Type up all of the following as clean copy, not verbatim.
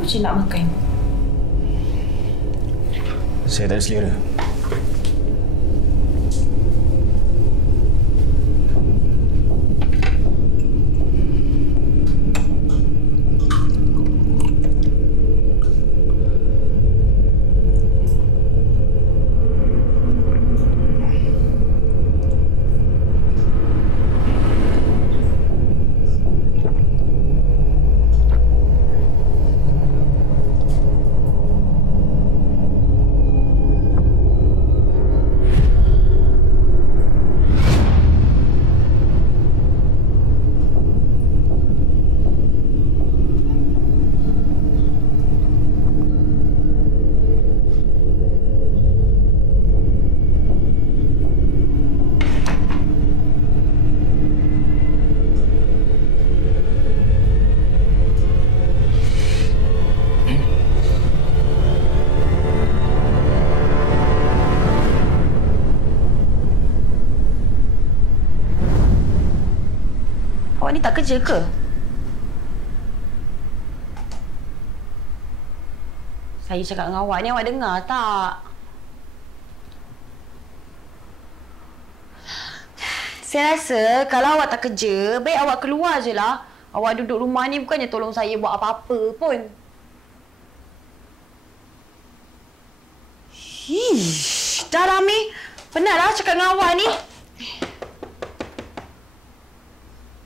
baru je nak makan. Saya tak ada selera. Awak ni tak kerja ke? Saya cakap dengan awak ni, awak dengar tak? Saya rasa kalau awak tak kerja, baik awak keluar je lah. Awak duduk rumah ni bukannya tolong saya buat apa-apa pun. Hish, dah lah Mi. Penatlah cakap dengan awak ni.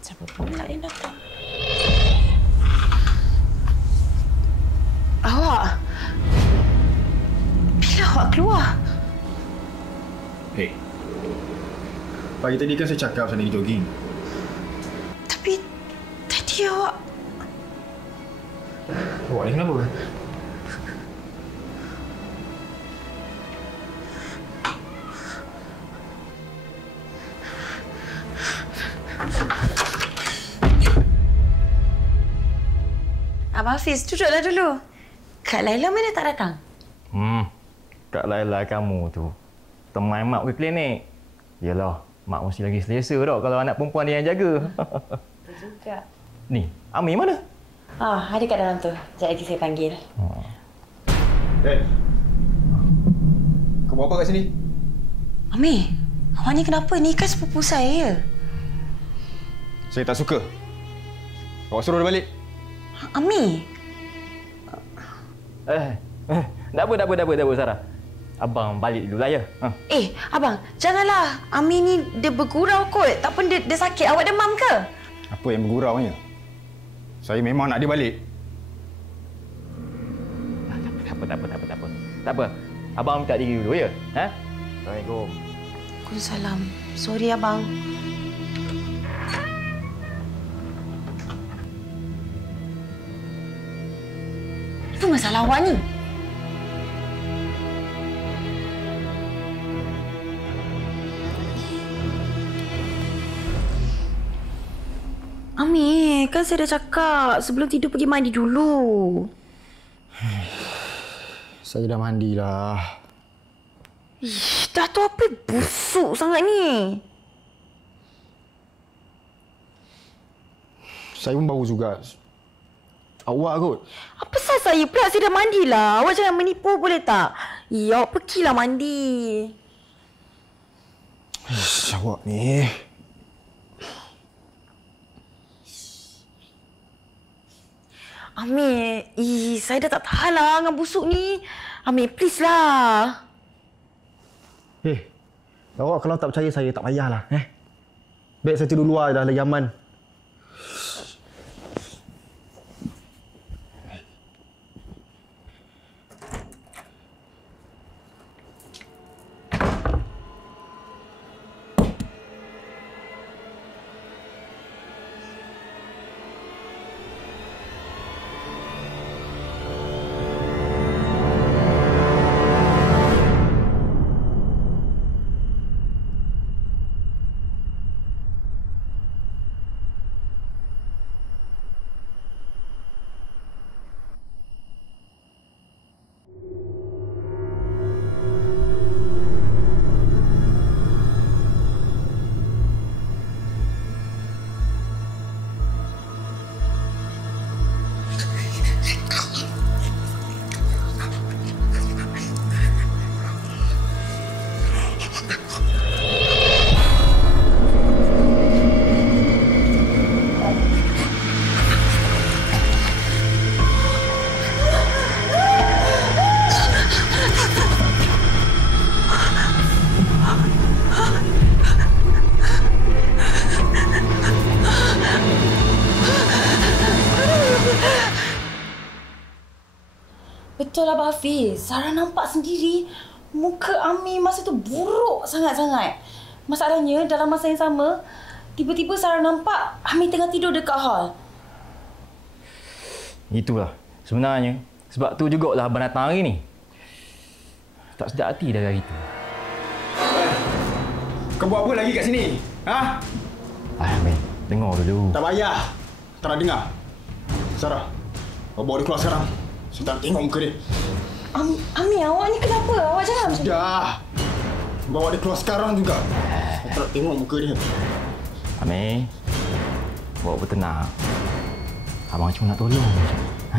Siapa pula yang datang? Awak? Bila awak keluar? Hei. Pagi tadi kan saya cakap saya nak pergi jogging. Tapi tadi awak... Awak ni kenapa? Abang Hafiz, duduklah dulu. Kak Laila mana tak datang? Kak Laila kamu tu teman mak pergi klinik. Yalah, mak mesti lagi selesa dah kalau anak perempuan dia yang jaga. Betul juga. Ni, Ami mana? Ada kat dalam tu. Sekejap lagi saya panggil. Kau buat apa kat sini? Ami, awak ni kenapa? Ni kan sepupu saya. Saya tak suka. Awak suruh dia balik. Ami. Tak apa, Sarah. Abang balik dulu lah ya. Abang, janganlah. Ami ni dia bergurau kot. Tak pun dia sakit. Awak demam ke? Apa yang berguraunya? Saya memang nak dia balik. Tak apa. Abang minta diri dulu ya. Assalamualaikum. Waalaikumsalam. Sorry abang. Apa masalah awak ni? Ami, kan saya dah cakap sebelum tidur pergi mandi dulu. Saya dah mandi dah. Dah tu apa busuk sangat ni? Saya pun bau juga. Awak kot. Apa salah saya pula? Saya dah mandilah. Awak jangan menipu boleh tak? Awak pergilah mandi. Awak ni. Amir, saya dah tak tahan lah dengan busuk ni. Amir, please lah. Awak kalau tak percaya saya, tak payahlah. Baik saya tidur luar dah lagi aman. Betul Abang Hafiz. Sarah nampak sendiri muka Ami masa tu buruk sangat-sangat. Masalahnya dalam masa yang sama, tiba-tiba Sarah nampak Ami tengah tidur dekat hall. Itulah. Sebenarnya, sebab tu jugalah abang datang hari ni. Tak sedap hati dah hari tu. Kau buat apa lagi kat sini? Ha? Min, dengar dulu. Tak payah. Tak nak dengar. Sarah, kau bawa dia keluar sekarang. Saya tak nak tengok muka dia. Ami, awak ni kenapa? Awak jangan macam ni. Dah. Bawa dia keluar sekarang juga. Saya tak nak tengok muka dia. Amir, bawa bertenang. Abang cuma nak tolong. Ha?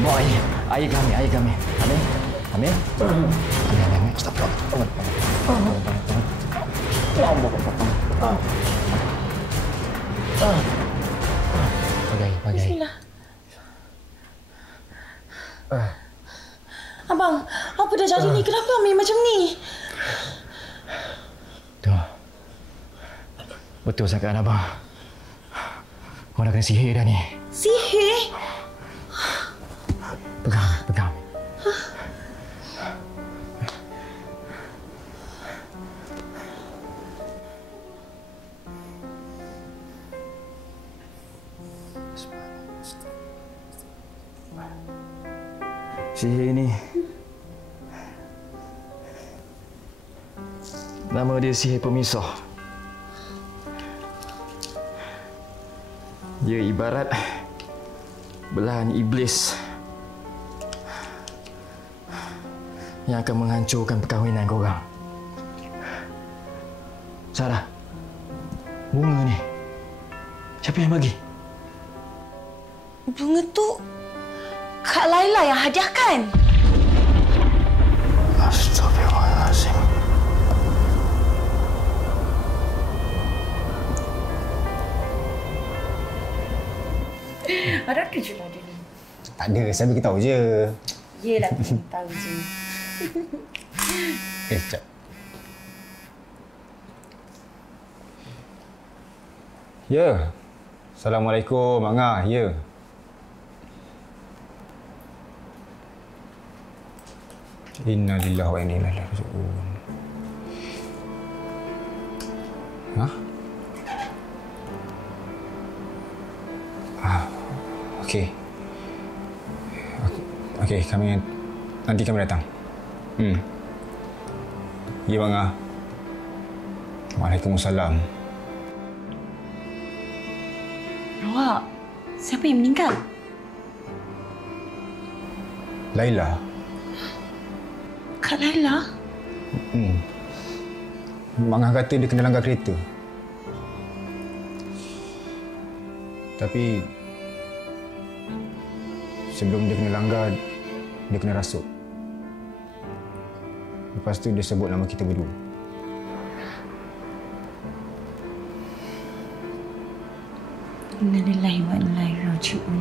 Bawa air kami. Amir. Stop. Bagai. Bismillah. Abang, apa dah jadi ni? Kenapa Ami macam ni? Tu. Betul sangat abang. Kau dah kena sihir dah ni. Sihir? Pegang. Sihir ni nama dia sihir pemisah. Dia ibarat belahan iblis yang akan menghancurkan perkahwinan korang. Sarah, bunga ni siapa yang bagi? Bunga tu Kak Laila yang hadiahkan. Astagfirullahalazim. Ada tu je lah dia ni. Tak ada, saya bagi tahu je. Yelah, tahu je. Sekejap. Ya. Assalamualaikum, Mak Ngah. Ya. Innalillahi wa inna ilaihi raji'un. Ha? Okey. Okey, nanti kami datang. Ya, Mak Ngah. Waalaikumsalam. Awak, siapa yang meninggal? Laila. Kak Laila? Mak Ngah kata dia kena langgar kereta. Tapi sebelum dia kena langgar, dia kena rasuk. Lepas tu dia sebut nama kita berdua. Innalillahi wa inna ilaihi raji'un.